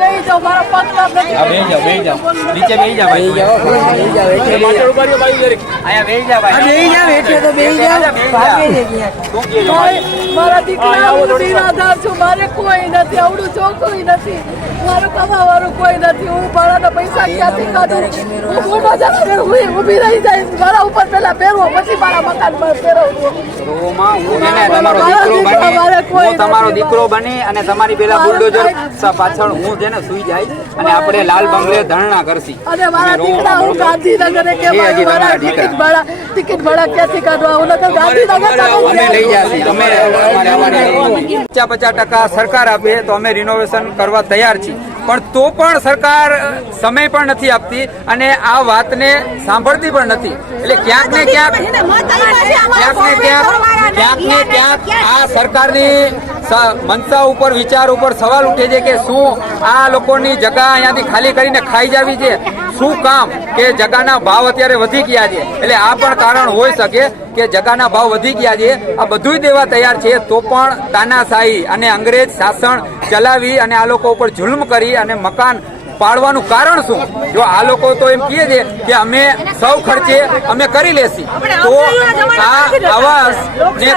બેહી જાઓ, મારો પગ કામ નથી. હા, બેહી જાઓ, નીચે બેહી જાઓ ભાઈ. આયા બેહી જાઓ ભાઈ. મારા દીકરા હું નિરાધાર છું, મારે કોઈ નથી, આવડું ચોખ્ખું નથી, મારું કમાવાનું કોઈ નથી, હું ભાડાના પૈસા ક્યાંથી કાઢું? હું મોટો જરા ઊભી રહી જાય, મારા ઉપર પેલા પહેરવો, પછી મારા મકાન પર ફેરવવું. હું તમારો દીકરો બની અને તમારી પેલા બુલડોઝર પાછળ હું જેને સુઈ જાય અને આપણે લાલ બંગલે ધરણા કરશી. અને મારા દીકરા હું ગાંધીનગર કે ટિકિટ ભાડા ક્યાંથી કાઢવા? હું નકર ગાંધીનગર અમે લઈ જશે. અમે 50% સરકાર આપે તો અમે રિનોવેશન કરવા તૈયાર છીએ, પણ તો પણ સરકાર સમય પણ નથી આપતી અને આ વાતને સાંભળતી પણ નથી. એટલે ક્યાંક ને ક્યાંક આ સરકારની મનસા ઉપર, વિચાર ઉપર સવાલ ઉઠે છે કે શું આ લોકોની જગા અહીંયાથી ખાલી કરીને ખાઈ જાવી છે? શું કામ કે જગાના ભાવ અત્યારે વધી ગયા છે, એટલે આ પણ કારણ હોઈ શકે કે જગાના ભાવ વધી ગયા છે. આ બધુંય દેવા તૈયાર છે તો પણ તાનાશાહી અને અંગ્રેજ શાસન ચલાવી અને આ લોકો ઉપર જુલ્મ કરી અને મકાન પાડવાનું કારણ શું? જો આ લોકો તો એમ કહે છે કે અમે સૌ ખર્ચે અમે કરી લેશી, તો આ આવાસ ને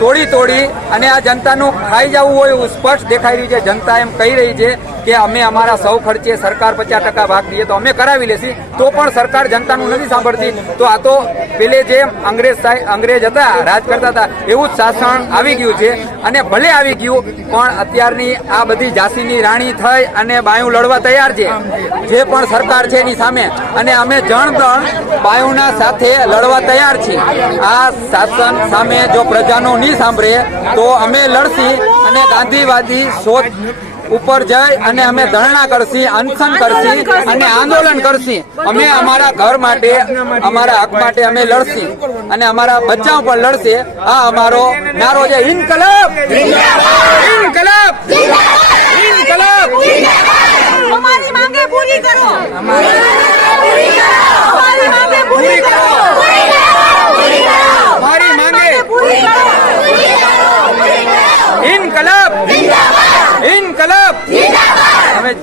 તોડી અને આ જનતાનું ખાઈ જવું હોય એવું સ્પષ્ટ દેખાઈ રહ્યું છે. જનતા એમ કહી રહી છે કે અમે અમારા સૌ ખર્ચે સરકાર 50% ભાગ દઈએ તો અમે કરાવી લેશી, તો પણ સરકાર જનતાનું નથી સાંભળતી. તો આ તો પેલે જે અંગ્રેજ હતા, રાજ કરતા હતા, એવું જ શાસન આવી ગયું છે. અને ભલે આવી ગયું પણ અત્યારની આ બધી ઝાંસીની રાણી થઈ અને બાયું લડવા તૈયાર છે, જે પણ સરકાર છે એની સામે. અને અમે જણ બાયુના સાથે લડવા તૈયાર છીએ. આ શાસન સામે જો પ્રજાનો નહીં સાંભળે તો અમે લડશી અને ગાંધીવાદી સોચ ઉપર જઈ અને અમે ધરણા કરશી, અનશન કરશી અને આંદોલન કરશી. અમે અમારા ઘર માટે, અમારા હક માટે અમે લડશી અને અમારા બચ્ચાઓ પણ લડશે. આ અમારો નારો છે, ઇન્કલાબ ઇન્કલાબ ઇન્કલાબ. हमारी मांगे पूरी करो, हमारी मांगे पूरी करो, हमारी मांगे पूरी करो. इनकलाब इनकलाब. हमें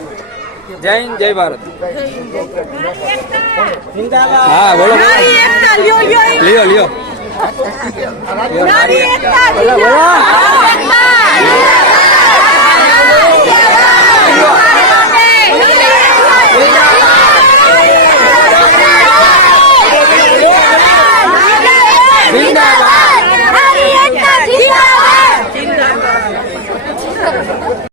जय हिंद जय भारत. हाँ बोलो. लियो लियो.